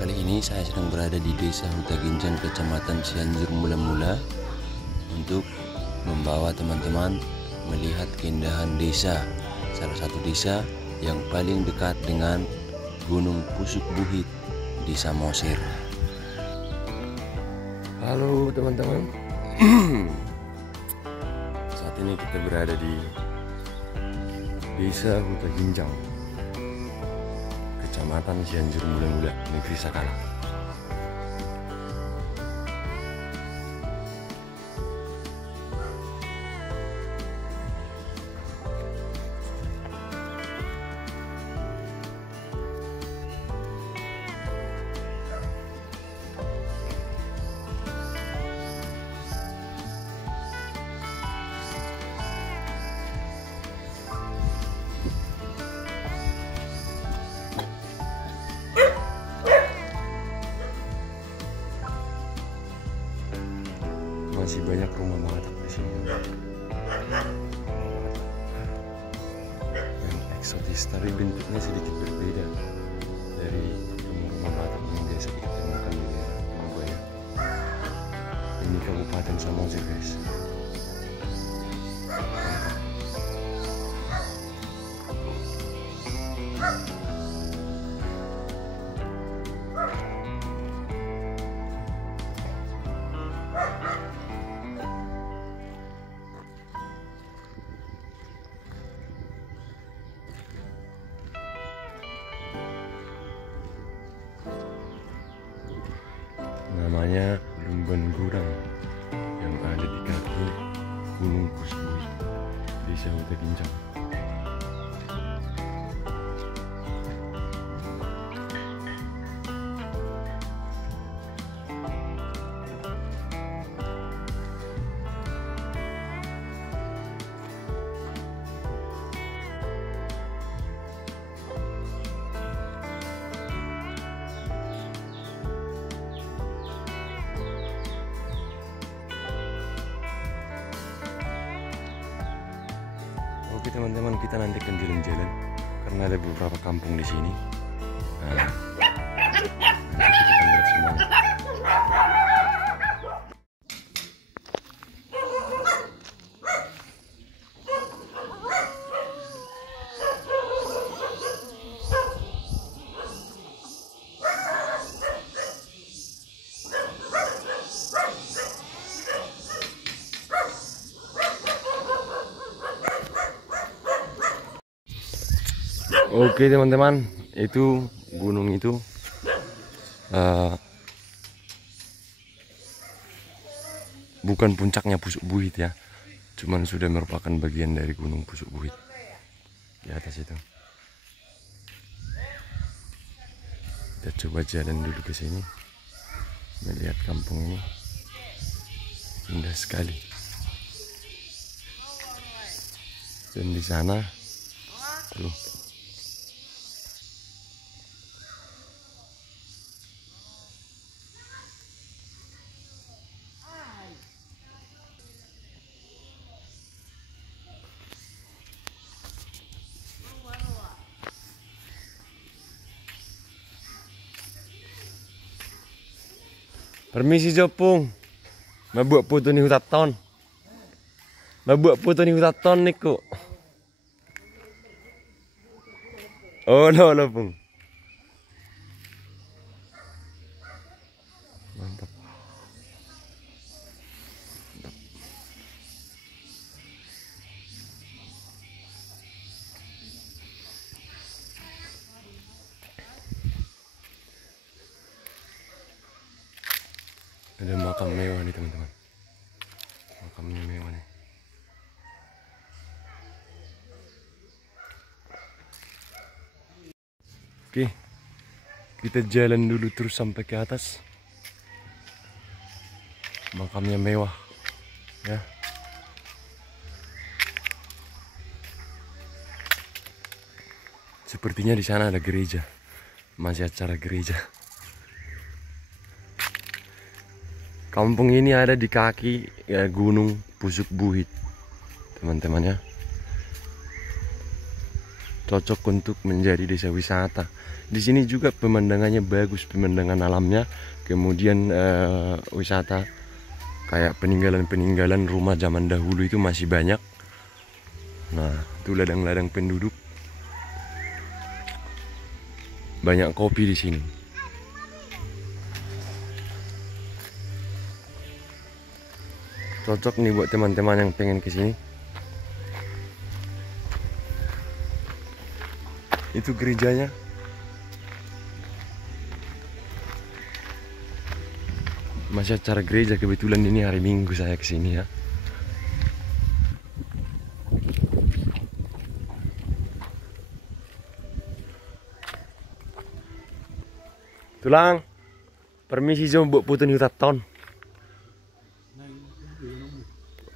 Kali ini saya sedang berada di Desa Huta Ginjang, Kecamatan Cianjur Mula-Mula, untuk membawa teman-teman melihat keindahan desa, salah satu desa yang paling dekat dengan Gunung Pusuk Buhit di Samosir. Halo teman-teman. Saat ini kita berada di Desa Huta Ginjang, Kecamatan Cianjur Mula-Mula, Negeri Sakala. Masih banyak rumah Batak di sini yang eksotis, tapi bentuknya sedikit berbeda dari rumah Batak yang biasa kita temukan di daerah Surabaya. Ini Kabupaten Samosir, guys. Namanya Lumban Gurang yang ada di kaki Gunung Pusuk Buhit, Desa Huta Ginjang. Oke teman-teman, kita nanti akan jalan-jalan karena ada beberapa kampung di sini. Nah, nanti kita akan lihat semuanya. Oke teman-teman, itu gunung itu bukan puncaknya Pusuk Buhit ya, cuman sudah merupakan bagian dari Gunung Pusuk Buhit di atas itu. Kita coba jalan dulu ke sini, melihat kampung ini indah sekali. Dan di sana tuh, permisi Jopung, mabuak foto ni hutaton, mabuak foto ni hutaton niku. Oh no lo Pung, mantap. Ada makam mewah nih teman-teman, makamnya mewah nih. Oke, kita jalan dulu terus sampai ke atas. Makamnya mewah ya. Sepertinya di sana ada gereja, masih acara gereja. Kampung ini ada di kaki ya, Gunung Pusuk Buhit, teman-teman ya. cocok untuk menjadi desa wisata. Di sini juga pemandangannya bagus, pemandangan alamnya, kemudian wisata kayak peninggalan-peninggalan rumah zaman dahulu itu masih banyak. Nah, itu ladang-ladang penduduk. Banyak kopi di sini. Cocok nih buat teman-teman yang pengen ke sini. Itu gerejanya. Masih acara gereja, kebetulan ini hari Minggu saya ke sini ya. Tulang. Permisi jom buat putun yuta ton.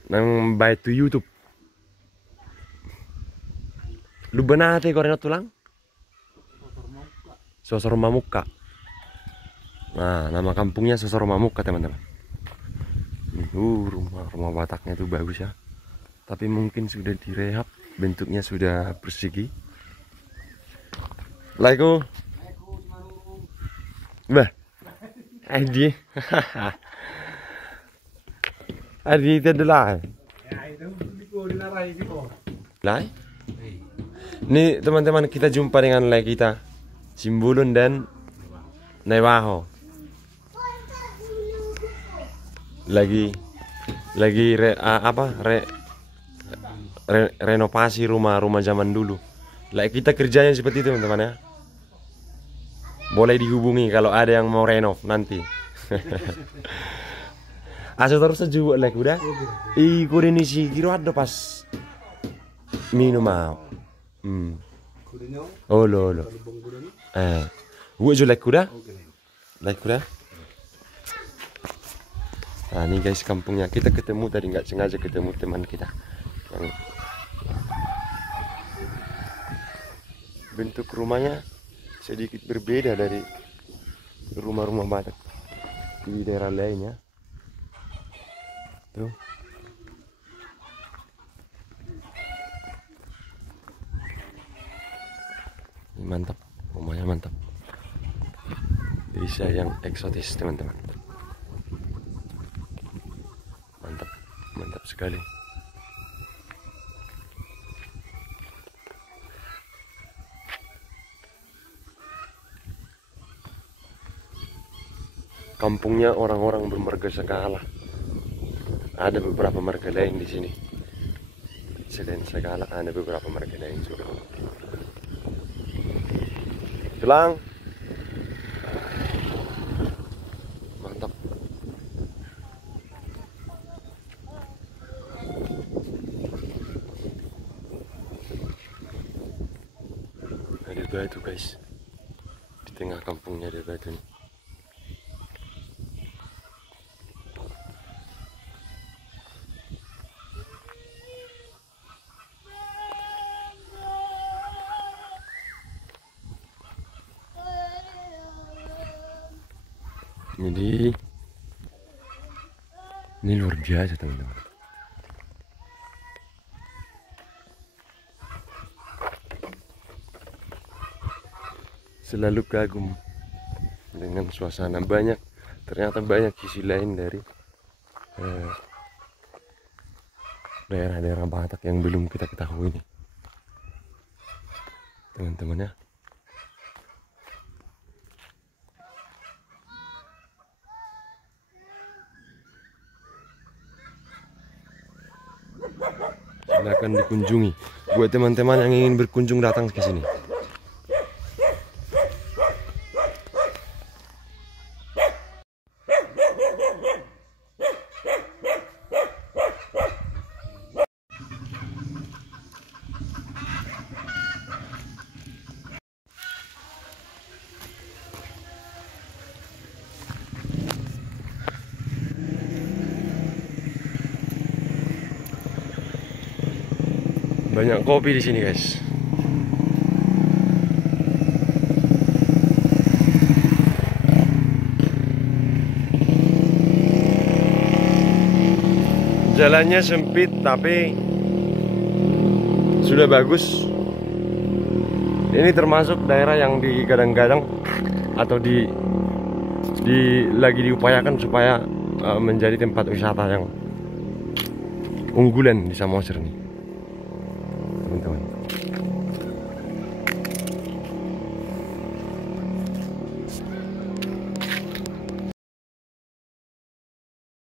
Nang baik tu YouTube. Lu benate korena tulang? Sosor Mamuka. Nah, nama kampungnya Sosor Mamuka, teman-teman. Rumah Bataknya tuh bagus ya. Tapi mungkin sudah direhab, bentuknya sudah persegi. Assalamualaikum. Bah. Adi. Adi itu adalah. Lai. Ini teman-teman, kita jumpa dengan lai kita, Simbulun dan Newaho. Lagi renovasi rumah zaman dulu. Lai kita kerjanya seperti itu, teman-teman ya. Boleh dihubungi kalau ada yang mau renov nanti. Asal terus aja buat like udah. Kurin isi kiro ada pas minum mau. Oh lo. Buat jo like udah. Like udah. Nah ini guys kampungnya, kita ketemu tadi, nggak sengaja ketemu teman kita. Bentuk rumahnya sedikit berbeda dari rumah-rumah Batak di daerah lainnya. Tuh. Ini mantap, rumahnya mantap. Desa yang eksotis, teman-teman. Mantap sekali. Kampungnya orang-orang bermarga segala. Ada beberapa marga lain di sini. Selain segala ada beberapa marga lain juga. Tulang. Mantap. Ada batu guys. Di tengah kampungnya ada batu nih. Jadi ini luar biasa, teman-teman. Selalu kagum dengan suasana, ternyata banyak sisi lain dari daerah-daerah Batak yang belum kita ketahui nih, teman-teman ya. Silakan dikunjungi buat teman-teman yang ingin berkunjung datang ke sini. Banyak kopi di sini, guys. Jalannya sempit tapi sudah bagus. Ini termasuk daerah yang digadang-gadang atau lagi diupayakan supaya menjadi tempat wisata yang unggulan di Samosir nih.